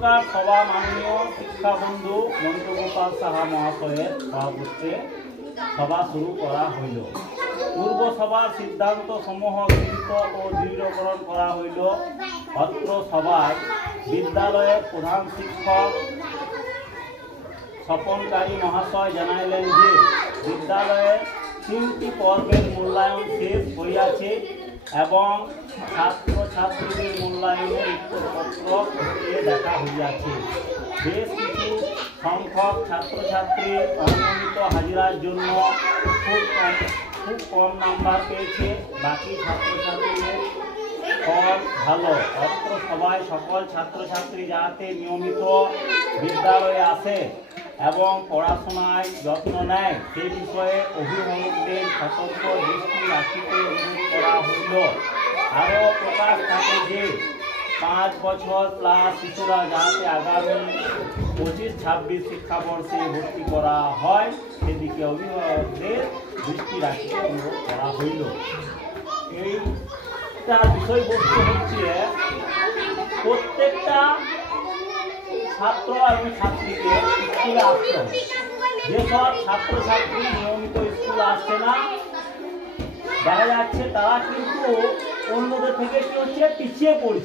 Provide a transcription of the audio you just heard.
প্রকার সভা মাননীয় শিক্ষাবন্ধু মন্ত্রগোপাল সাহা মহাশয়ের সভাপতিত্বে সভা শুরু করা হইল। পূর্ব সভার সিদ্ধান্ত সমূহ গৃহীত ও দৃঢ়করণ করা হইল। অত্র সভায় বিদ্যালয়ের প্রধান শিক্ষক স্বপনকারী মহাশয় জানাইলেন যে বিদ্যালয়ে 3টি পর্বের মূল্যায়ন শেষ হইয়াছে এবং ছাত্র ছাত্রীদের মূল্যায়নের উত্তরপত্র খতিয়ে দেখা হইয়াছে। বেশ কিছু সংখ্যক ছাত্রছাত্রী অনিয়মিত হাজিরার জন্য খুব কম নাম্বার পেয়েছে। বাকি ছাত্রছাত্রীদের ফল ভালো। অত্র সভায় সকল ছাত্রছাত্রী যাতে নিয়মিত বিদ্যালয়ে আসে এবং পড়াশোনায় যত্ন নেয় সে বিষয়ে অভিভাবকদের সতর্ক দৃষ্টি রাখিতে অনুরোধ করা হইল। আরও প্রকাশ থাকে যে 5 বছর প্লাস শিশুরা যাতে আগামী 25-26 শিক্ষাবর্ষে ভর্তি করা হয় সেদিকে অভিভাবকদের দৃষ্টি রাখতে অনুরোধ করা হইল। এইটা বিষয়বস্তু হচ্ছে প্রত্যেকটা ছাত্র এবং ছাত্রীকে স্কুলে আসতে হবে। যেসব ছাত্রছাত্রী নিয়মিত স্কুলে আসছে না দেখা যাচ্ছে তারা কিন্তু অন্যদের থেকে কি হচ্ছে পিছিয়ে পড়ছে।